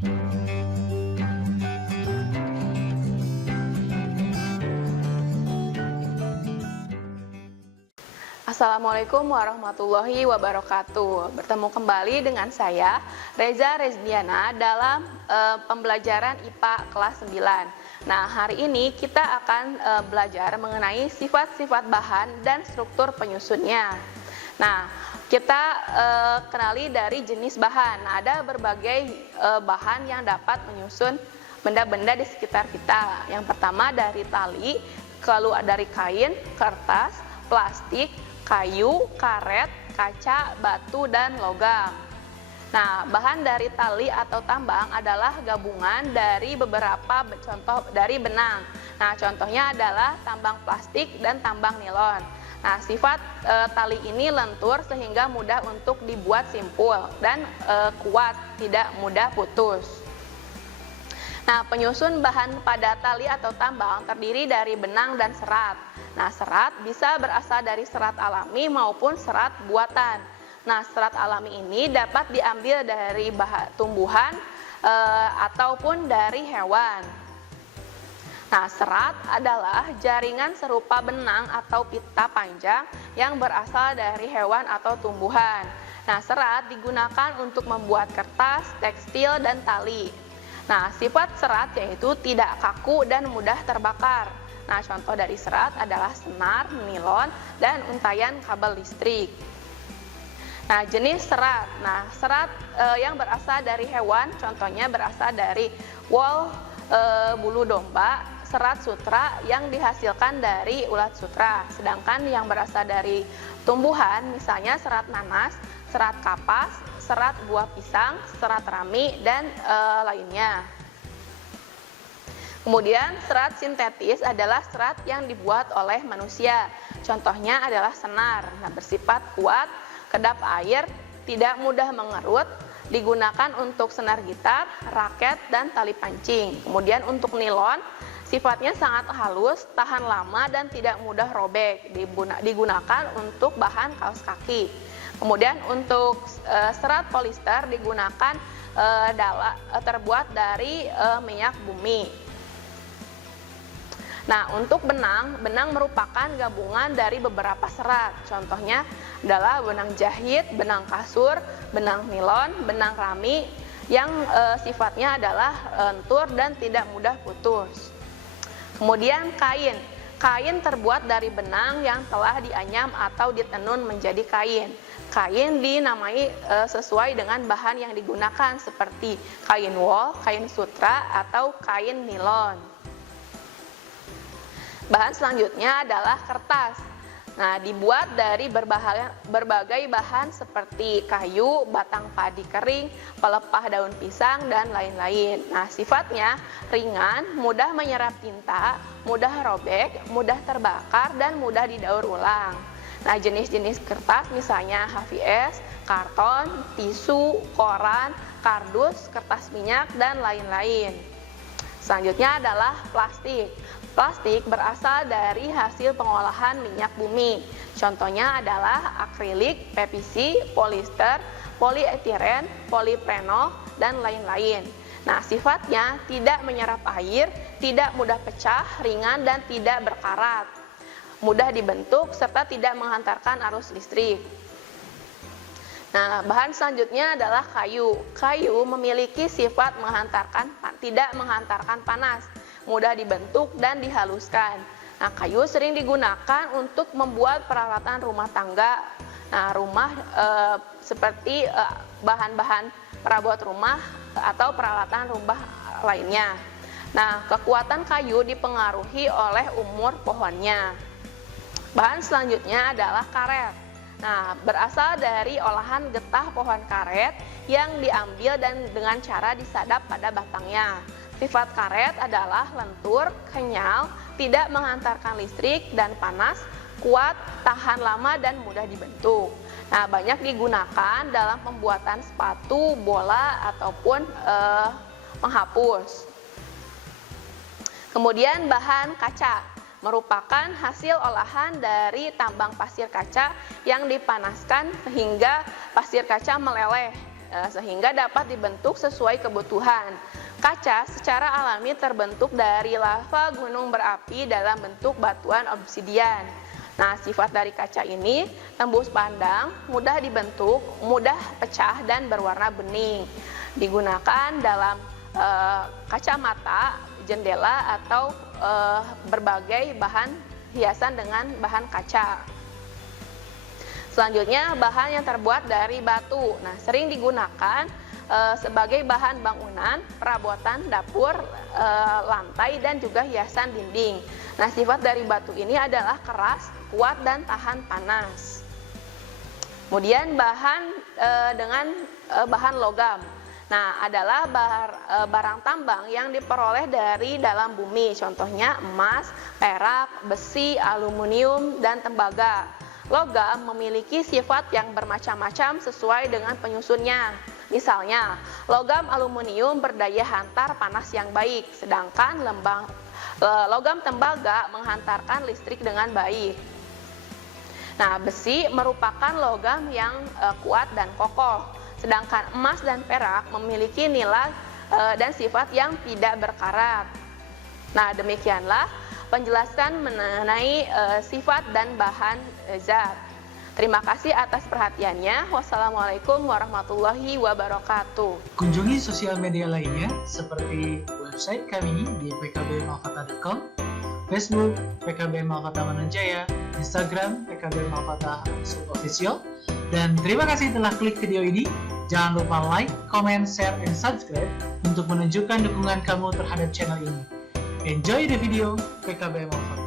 Assalamualaikum warahmatullahi wabarakatuh. Bertemu kembali dengan saya, Reza Rezdiana, dalam pembelajaran IPA kelas 9. Nah, hari ini kita akan belajar mengenai sifat-sifat bahan dan struktur penyusunnya. Nah, kita kenali dari jenis bahan. Nah, ada berbagai bahan yang dapat menyusun benda-benda di sekitar kita. Yang pertama dari tali, lalu dari kain, kertas, plastik, kayu, karet, kaca, batu, dan logam. Nah, bahan dari tali atau tambang adalah gabungan dari beberapa contoh dari benang. Nah, contohnya adalah tambang plastik dan tambang nilon. Nah, sifat tali ini lentur sehingga mudah untuk dibuat simpul dan kuat, tidak mudah putus. Nah, penyusun bahan pada tali atau tambang terdiri dari benang dan serat. Nah, serat bisa berasal dari serat alami maupun serat buatan. Nah, serat alami ini dapat diambil dari tumbuhan ataupun dari hewan. Nah, serat adalah jaringan serupa benang atau pita panjang yang berasal dari hewan atau tumbuhan. Nah, serat digunakan untuk membuat kertas, tekstil, dan tali. Nah, sifat serat yaitu tidak kaku dan mudah terbakar. Nah, contoh dari serat adalah senar, nilon, dan untayan kabel listrik. Nah, jenis serat. Nah, serat yang berasal dari hewan, contohnya berasal dari wol bulu domba, serat sutra yang dihasilkan dari ulat sutra. Sedangkan yang berasal dari tumbuhan, misalnya serat nanas, serat kapas, serat buah pisang, serat rami, dan lainnya. Kemudian serat sintetis adalah serat yang dibuat oleh manusia. Contohnya adalah senar. Nah, bersifat kuat, kedap air, tidak mudah mengerut, digunakan untuk senar gitar, raket, dan tali pancing. Kemudian untuk nilon, sifatnya sangat halus, tahan lama, dan tidak mudah robek. Digunakan untuk bahan kaos kaki. Kemudian untuk serat polister digunakan terbuat dari minyak bumi. Nah, untuk benang merupakan gabungan dari beberapa serat. Contohnya adalah benang jahit, benang kasur, benang nilon, benang rami yang sifatnya adalah lentur dan tidak mudah putus. Kemudian kain. Kain terbuat dari benang yang telah dianyam atau ditenun menjadi kain. Kain dinamai sesuai dengan bahan yang digunakan seperti kain wol, kain sutra, atau kain nilon. Bahan selanjutnya adalah kertas. Nah, dibuat dari berbagai bahan seperti kayu, batang padi kering, pelepah daun pisang, dan lain-lain. Nah, sifatnya ringan, mudah menyerap tinta, mudah robek, mudah terbakar, dan mudah didaur ulang. Nah, jenis-jenis kertas misalnya HVS, karton, tisu, koran, kardus, kertas minyak, dan lain-lain. Selanjutnya adalah plastik. Plastik berasal dari hasil pengolahan minyak bumi. Contohnya adalah akrilik, PVC, polister, polietiren, poliprenol, dan lain-lain. Nah, sifatnya tidak menyerap air, tidak mudah pecah, ringan, dan tidak berkarat. Mudah dibentuk serta tidak menghantarkan arus listrik. Nah, bahan selanjutnya adalah kayu. Kayu memiliki sifat tidak menghantarkan panas, mudah dibentuk dan dihaluskan. Nah, kayu sering digunakan untuk membuat peralatan rumah tangga. Nah, seperti bahan-bahan perabot rumah atau peralatan rumah lainnya. Nah, kekuatan kayu dipengaruhi oleh umur pohonnya. Bahan selanjutnya adalah karet. Nah, berasal dari olahan getah pohon karet yang diambil dan dengan cara disadap pada batangnya. Sifat karet adalah lentur, kenyal, tidak menghantarkan listrik dan panas, kuat, tahan lama, dan mudah dibentuk. Nah, banyak digunakan dalam pembuatan sepatu, bola, ataupun menghapus. Kemudian bahan kaca merupakan hasil olahan dari tambang pasir kaca yang dipanaskan sehingga pasir kaca meleleh. sehingga dapat dibentuk sesuai kebutuhan. Kaca secara alami terbentuk dari lava gunung berapi dalam bentuk batuan obsidian. Nah, sifat dari kaca ini tembus pandang, mudah dibentuk, mudah pecah, dan berwarna bening. Digunakan dalam kacamata, jendela, atau berbagai bahan hiasan dengan bahan kaca. Selanjutnya, bahan yang terbuat dari batu. Nah, sering digunakan sebagai bahan bangunan, perabotan dapur, lantai, dan juga hiasan dinding. Nah, sifat dari batu ini adalah keras, kuat, dan tahan panas. Kemudian bahan logam. Nah, adalah barang tambang yang diperoleh dari dalam bumi. Contohnya emas, perak, besi, aluminium, dan tembaga. Logam memiliki sifat yang bermacam-macam sesuai dengan penyusunnya. Misalnya, logam aluminium berdaya hantar panas yang baik, sedangkan logam tembaga menghantarkan listrik dengan baik. Nah, besi merupakan logam yang kuat dan kokoh. Sedangkan emas dan perak memiliki nilai dan sifat yang tidak berkarat. Nah, demikianlah penjelasan mengenai sifat dan bahan zat. Terima kasih atas perhatiannya. Wassalamualaikum warahmatullahi wabarakatuh. Kunjungi sosial media lainnya seperti website kami di pkbmalkata.com, Facebook PKB Malkata Mananjaya, Instagram PKB Malkata _official. Dan terima kasih telah klik video ini. Jangan lupa like, comment, share, and subscribe untuk menunjukkan dukungan kamu terhadap channel ini. Enjoy the video, PKB Malkata.